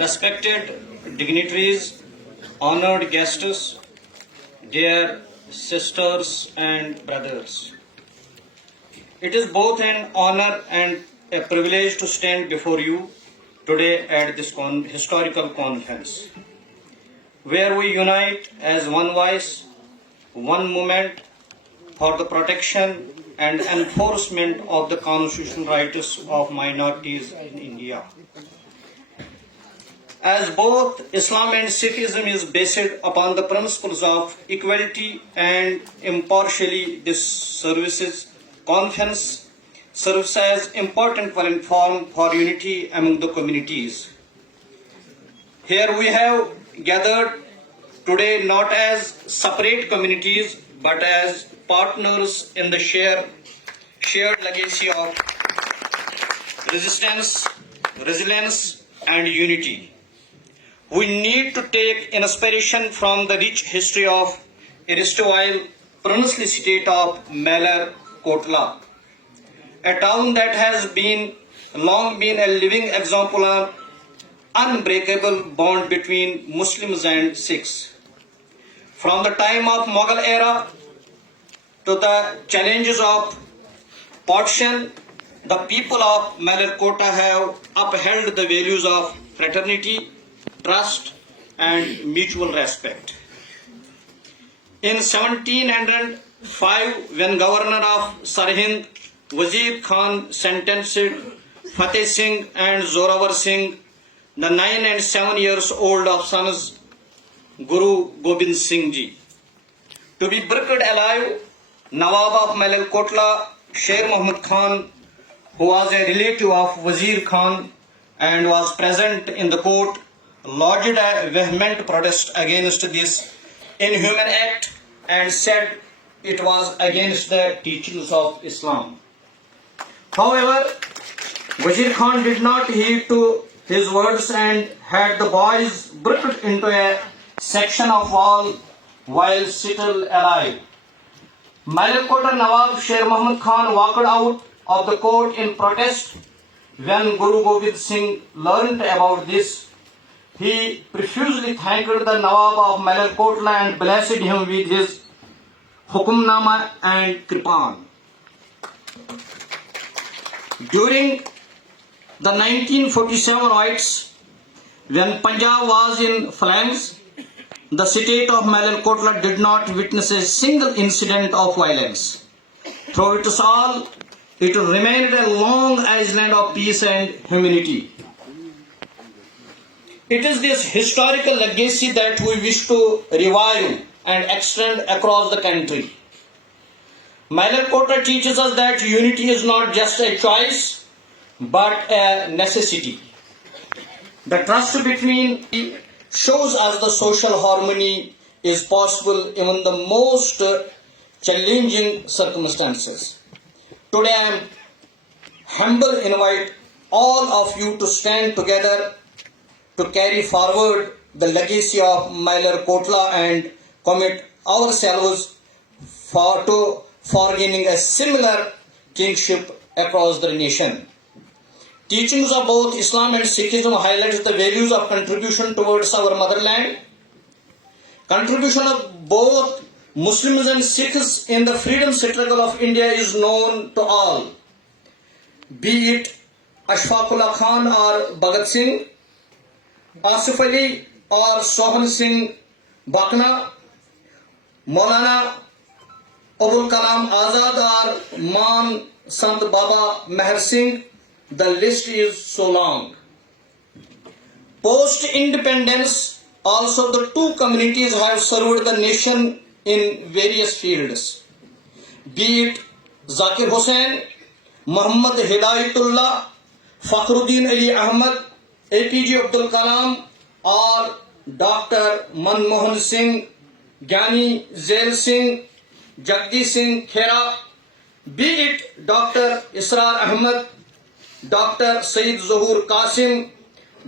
respected dignitaries, honored guests, dear sisters and brothers. It is both an honor and a privilege to stand before you today at this historical conference, where we unite as one voice, one movement for the protection and enforcement of the constitutional rights of minorities in India. As both Islam and Sikhism is based upon the principles of equality and impartiality, this conference serves as important platform for unity among the communities. Here we have gathered today not as separate communities but as partners in the shared legacy of resistance, resilience and unity. We need to take inspiration from the rich history of erstwhile princely state of Malar-Kotla, a town that has long been a living example of unbreakable bond between Muslims and Sikhs. From the time of Mughal era to the challenges of partition, the people of Malar-Kotla have upheld the values of fraternity, trust and mutual respect. In 1705, when Governor of Sarhind Wazir Khan sentenced Fateh Singh and Zorawar Singh, the 9 and 7 years old of sons Guru Gobind Singh Ji, to be buried alive, Nawab of Malar-Kotla, Sher Muhammad Khan, who was a relative of Wazir Khan and was present in the court, lodged a vehement protest against this inhuman act and said it was against the teachings of Islam. However, Wazir Khan did not heed to his words and had the boys bricked into a section of wall while still alive. Malar-Kotla Nawab Sher Muhammad Khan walked out of the court in protest. When Guru Gobind Singh learned about this, he profusely thanked the Nawab of Malar-Kotla and blessed him with his Hukumnama and Kripan. During the 1947 riots, when Punjab was in flames, the state of Malar-Kotla did not witness a single incident of violence. Through it all, it remained a long island of peace and humanity. It is this historical legacy that we wish to revive and extend across the country. Malar-Kotla teaches us that unity is not just a choice, but a necessity. The trust between shows us the social harmony is possible even in the most challenging circumstances. Today I am humble invite all of you to stand together to carry forward the legacy of Malar-Kotla and commit ourselves for gaining a similar kingship across the nation. Teachings of both Islam and Sikhism highlights the values of contribution towards our motherland. Contribution of both Muslims and Sikhs in the freedom struggle of India is known to all. Be it Ashfaqullah Khan or Bhagat Singh, Asif Ali or Sohan Singh Bakna, Maulana Abul Kalam Azad or Man Sant Baba Meher Singh, the list is so long. Post-independence, also the two communities have served the nation in various fields. Be it Zakir Hussain, Muhammad Hidayatullah, Fakhruddin Ali Ahmad, APJ Abdul Kalam or Dr. Manmohan Singh, Gyani Zail Singh, Jagdi Singh Khera, be it Dr. Israr Ahmad, Dr. Sayyid Zuhur Qasim,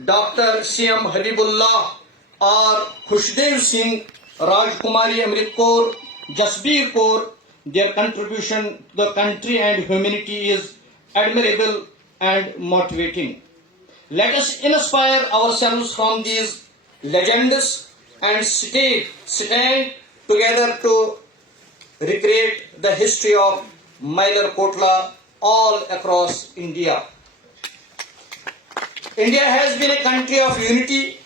Dr. CM Habibullah or Khushdev Singh, Rajkumari Amrit Kaur, Jasbir Kaur, their contribution to the country and humanity is admirable and motivating. Let us inspire ourselves from these legends and stand together to recreate the history of Malar-Kotla all across India. India has been a country of unity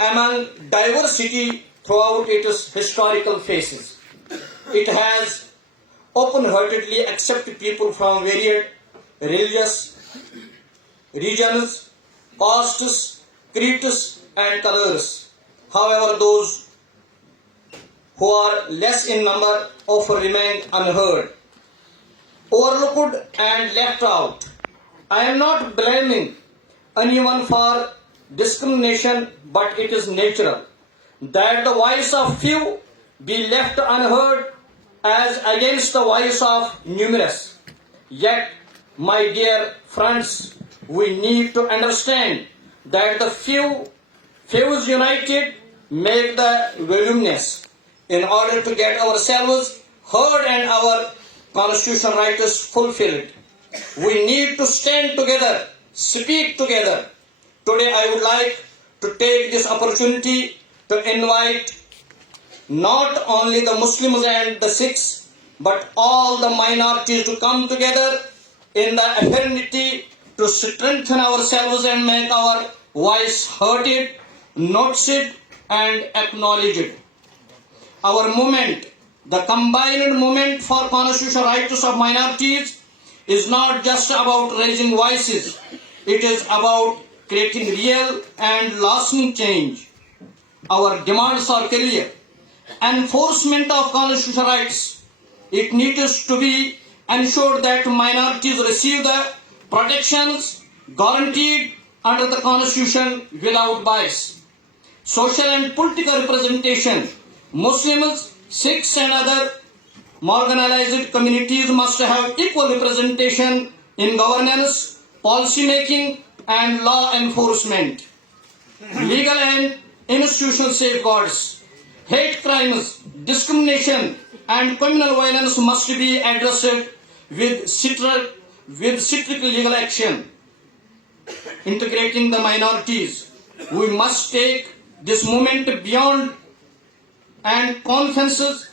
among diversity throughout its historical phases. It has open-heartedly accepted people from varied religious regions, castes, creeds, and colors. However, those who are less in number often remain unheard, overlooked, and left out. I am not blaming anyone for discrimination, but it is natural that the voice of few be left unheard as against the voice of numerous. Yet, my dear friends, we need to understand that the fews united make the voluminous. In order to get ourselves heard and our constitutional rights fulfilled, we need to stand together, speak together. Today I would like to take this opportunity to invite not only the Muslims and the Sikhs, but all the minorities to come together in the affinity to strengthen ourselves and make our voice heard, noticed, and acknowledged. Our movement, the combined movement for constitutional rights of minorities, is not just about raising voices. It is about creating real and lasting change. Our demands are clear. Enforcement of constitutional rights. It needs to be ensured that minorities receive the protections guaranteed under the Constitution without bias. Social and political representation. Muslims, Sikhs, and other marginalized communities must have equal representation in governance, policy making, and law enforcement. Legal and institutional safeguards. Hate crimes, discrimination, and criminal violence must be addressed with strict legal action. Integrating the minorities. We must take this movement beyond and conferences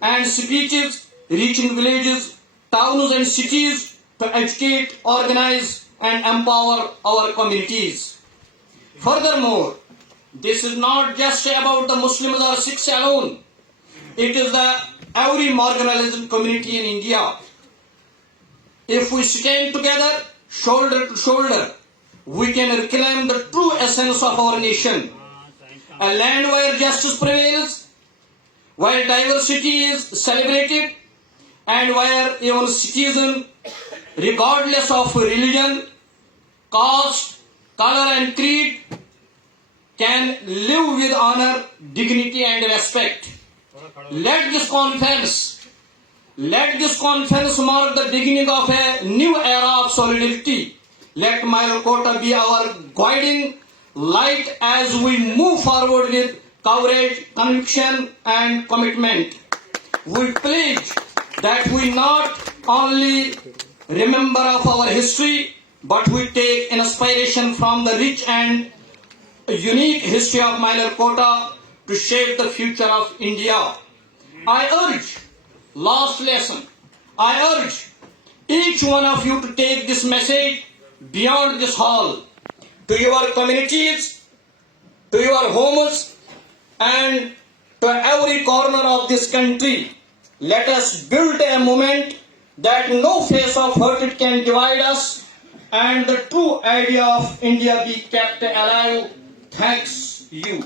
and speeches, reaching villages, towns, and cities to educate, organize, and empower our communities. Furthermore, this is not just about the Muslims or Sikhs alone. It is the every marginalized community in India. If we stand together, shoulder to shoulder, we can reclaim the true essence of our nation. A land where justice prevails, where diversity is celebrated, and where even citizens, regardless of religion, caste, color, and creed, can live with honor, dignity, and respect. Let this conference mark the beginning of a new era of solidarity. Let Malar-Kotla be our guiding light as we move forward with courage, conviction, and commitment. We pledge that we not only remember of our history, but we take inspiration from the rich and unique history of Malar-Kotla to shape the future of India. Last lesson, I urge each one of you to take this message beyond this hall, to your communities, to your homes, and to every corner of this country. Let us build a movement that no face of hurt can divide us, and the true idea of India be kept alive. Thanks you.